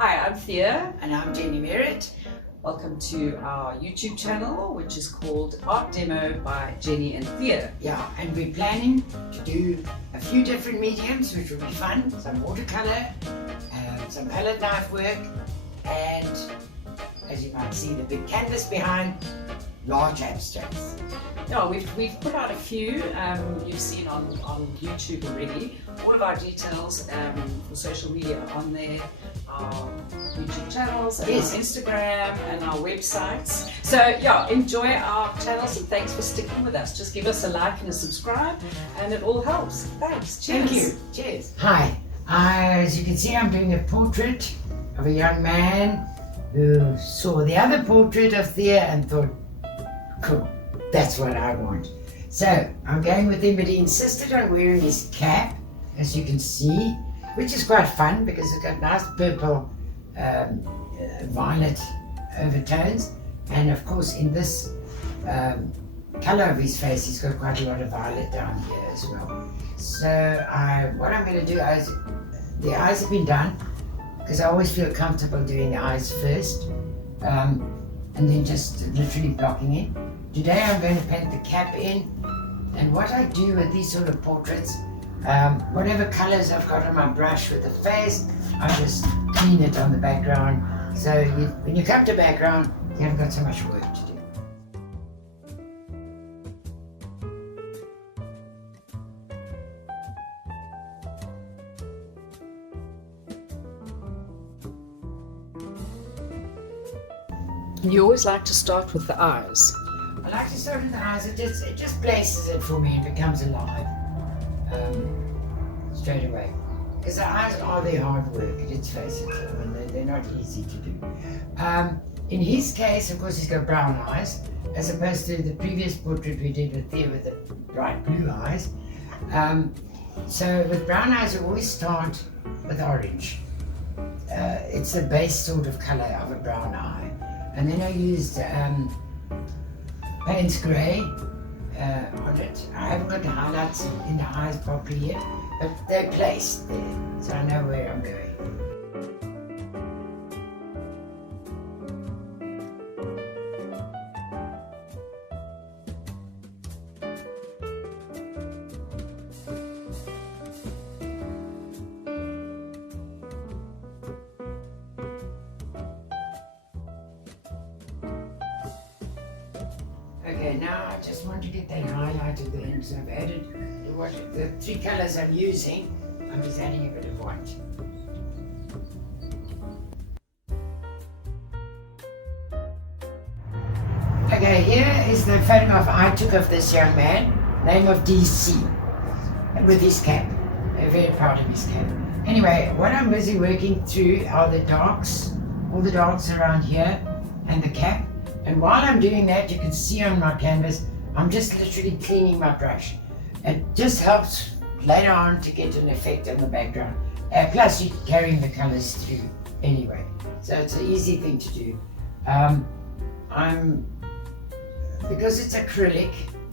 Hi, I'm Thea. And I'm Jenny Merritt. Welcome to our YouTube channel, which is called Art Demo by Jenny and Thea. Yeah, and we're planning to do a few different mediums, which will be fun. Some watercolor, some palette knife work, and as you might see, the big canvas behind, large abstracts. Yeah, we've put out a few you've seen on YouTube already. All of our details for social media are on there, our YouTube channels, and Yes. our Instagram and our websites. So yeah, enjoy our channels and thanks for sticking with us. Just give us a like and a subscribe and it all helps. Thanks. Cheers. Thank you. Cheers. Hi. As you can see, I'm doing a portrait of a young man who saw the other portrait of Thea and thought, cool, that's what I want. So I'm going with him, but he insisted on wearing his cap, as you can see, which is quite fun because it's got nice purple, violet overtones. And of course, in this color of his face, he's got quite a lot of violet down here as well. So what I'm going to do is, the eyes have been done, because I always feel comfortable doing the eyes first, and then just literally blocking it. Today I'm going to paint the cap in, and what I do with these sort of portraits, whatever colors I've got on my brush with the face, I just clean it on the background. So when you come to background, you haven't got so much work to do. You always like to start with the eyes. I like to start with the eyes. It just places it for me and becomes alive straight away. Because the eyes are their hard work, let's face it. I mean, they're not easy to do. In his case, of course, he's got brown eyes, as opposed to the previous portrait we did with Thea with the bright blue eyes. So with brown eyes, I always start with orange. It's the base sort of color of a brown eye. And then I used Payne's Grey on it. I haven't got the highlights in the eyes properly yet, but they're placed there, so I know where I'm going. Okay, now I just want to get that highlight at the end, so I've added the three colors I'm using. I'm just adding a bit of white. Okay, here is the photograph I took of this young man, name of DC, with his cap. I'm very proud of his cap. Anyway, what I'm busy working through are the darks, all the darks around here, and the cap. And while I'm doing that, you can see on my canvas, I'm just literally cleaning my brush. It just helps later on to get an effect on the background. Plus, you're carrying the colors through anyway. So it's an easy thing to do. Because it's acrylic,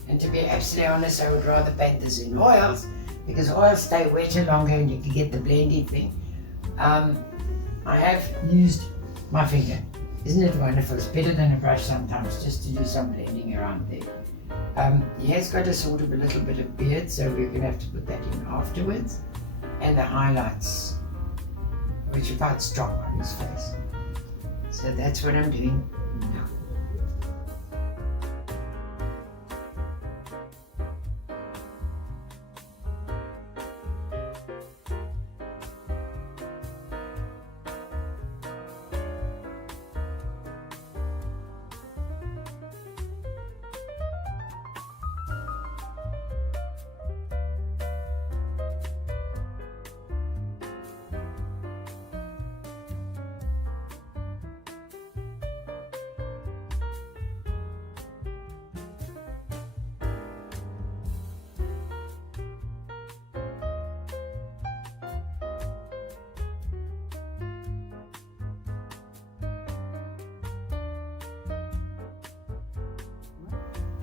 and to be absolutely honest, I would rather paint this in oils, because oils stay wetter longer and you can get the blending thing. I have used my finger. Isn't it wonderful? It's better than a brush sometimes, just to do some blending around there. He has got a sort of a little bit of beard, so we're going to have to put that in afterwards. And the highlights, which are quite strong on his face. So that's what I'm doing now.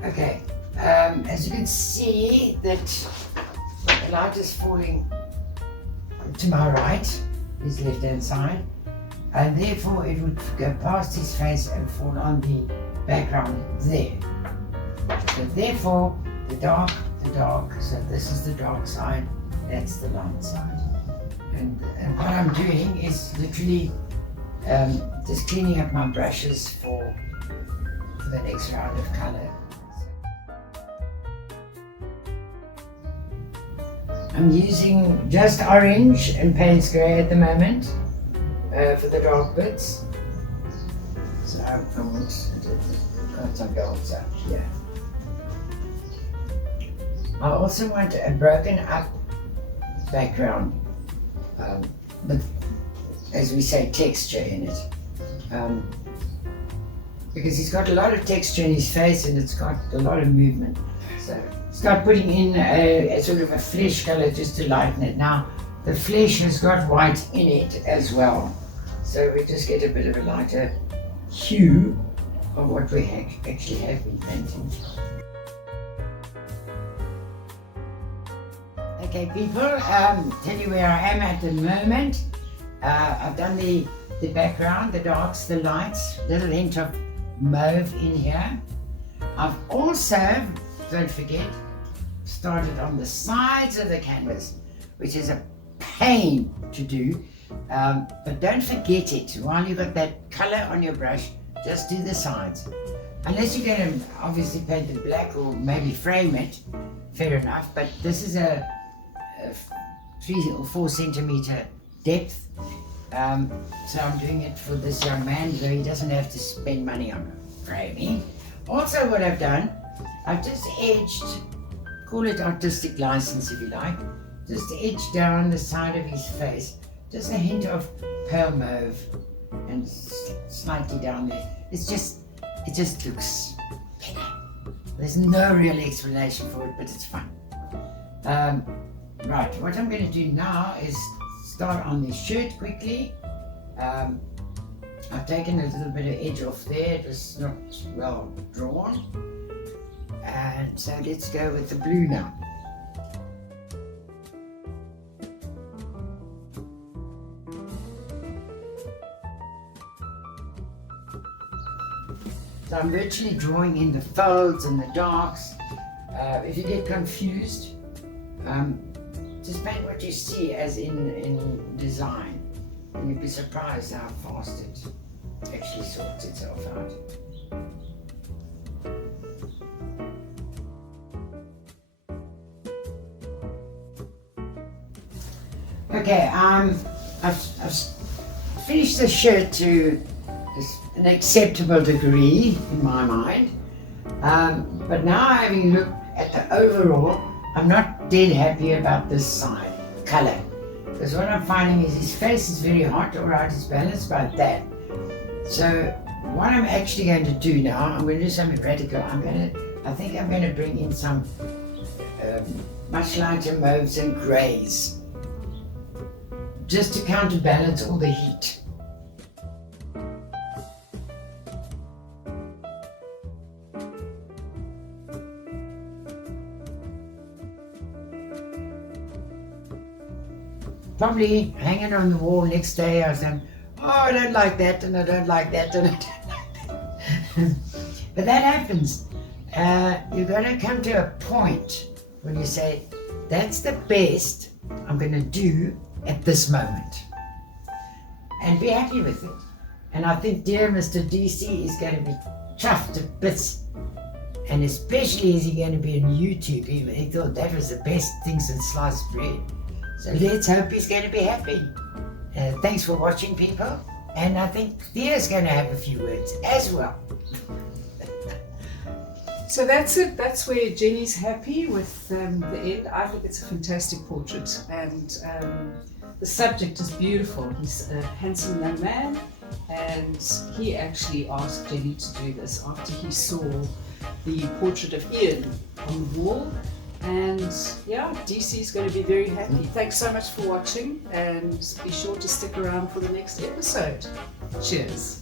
Okay, as you can see that the light is falling to my right, his left hand side, and therefore it would go past his face and fall on the background there. So therefore the dark, so this is the dark side, that's the light side. And what I'm doing is literally just cleaning up my brushes for the next round of color. I'm using just orange and Payne's grey at the moment for the dark bits. So I want got some dots up here. I also want a broken up background, with, as we say, texture in it. Because he's got a lot of texture in his face and it's got a lot of movement. So start putting in a sort of a flesh color just to lighten it. Now the flesh has got white in it as well. So we just get a bit of a lighter hue of what we actually have been painting. Okay people, tell you where I am at the moment. I've done the background, the darks, the lights, little hint of mauve in here. I've also, don't forget, started on the sides of the canvas, which is a pain to do, but don't forget it. While you've got that color on your brush, just do the sides. Unless you're going to obviously paint it black or maybe frame it, fair enough, but this is a 3 or 4 centimeter depth, so I'm doing it for this young man, so he doesn't have to spend money on framing. Also what I've done, I've just edged, call it artistic license if you like, just edged down the side of his face, just a hint of pale mauve and slightly down there. It just looks better. There's no real explanation for it, but it's fun. Right, what I'm going to do now is start on this shirt quickly. I've taken a little bit of edge off there, it was not well drawn. And so let's go with the blue now. So I'm virtually drawing in the folds and the darks. If you get confused, just paint what you see as in design, and you'll be surprised how fast it actually sorts itself out. Okay, I've finished the shirt to an acceptable degree in my mind, but now having looked at the overall, I'm not dead happy about this side color, because what I'm finding is his face is very hot. Alright, it's balanced by that. So what I'm actually going to do now, I'm going to do something practical. I think I'm going to bring in some much lighter mauves and greys, just to counterbalance all the heat. Probably hang it on the wall next day or something. Oh, I don't like that, and I don't like that, and I don't like that. But that happens. You've got to come to a point when you say, that's the best I'm going to do at this moment. And be happy with it. And I think dear Mr. DC is going to be chuffed to bits. And especially is he going to be on YouTube. He thought that was the best thing since sliced bread. So let's hope he's going to be happy. Thanks for watching, people. And I think Thea's going to have a few words as well. So that's it. That's where Jenny's happy with the end. I think it's a fantastic portrait, and the subject is beautiful. He's a handsome young man, and he actually asked Jenny to do this after he saw the portrait of Ian on the wall. And yeah, DC is going to be very happy. Thanks so much for watching, and be sure to stick around for the next episode. Cheers.